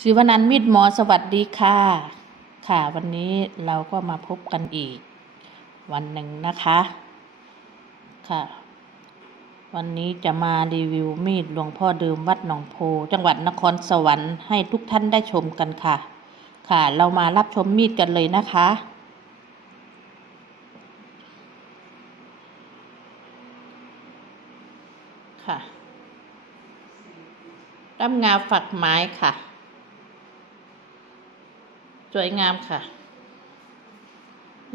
ศิวนันมิตรหมอสวัสดีค่ะ ค่ะ วันนี้เราก็มาพบกันอีก วันหนึ่งนะคะ ค่ะ วันนี้จะมารีวิวมีดหลวงพ่อเดิมวัดหนองโพ จังหวัดนครสวรรค์ให้ทุกท่านได้ชมกันค่ะ ค่ะ เรามารับชมมีดกันเลยนะคะ ค่ะด้ำงาฝักไม้ค่ะ สวยงามค่ะ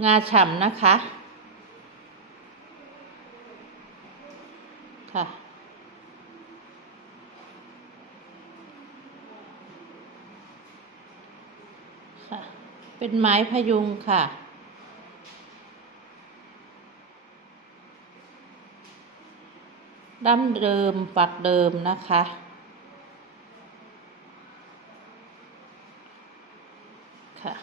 งาฉ่ำนะคะ ค่ะ ค่ะ เป็นไม้พยุงค่ะดั้มเดิมปักเดิมนะคะ ค่ะ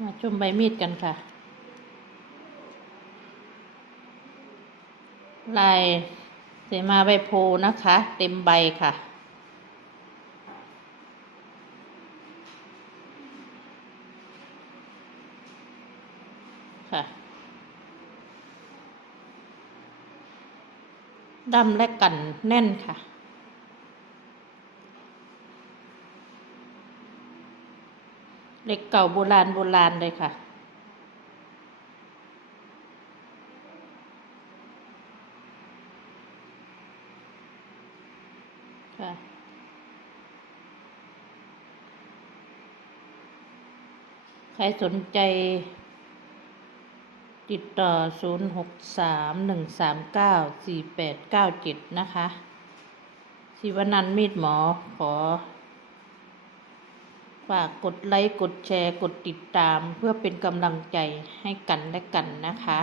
มาชมใบมีดกันค่ะ ลายเสมาใบโพนะคะ เต็มใบค่ะค่ะ ดำและกันแน่นค่ะ เหล็กเก่าโบราณโบราณเลยค่ะ ค่ะใครสนใจ ติดต่อ 0 6 3 1 3 9 4 8 9 7 นะคะ ศิวนันท์มีดหมอขอ ฝากกดไลค์กดแชร์กดติดตามเพื่อเป็นกำลังใจให้กันและกันนะคะ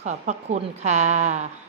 ขอบพระคุณค่ะ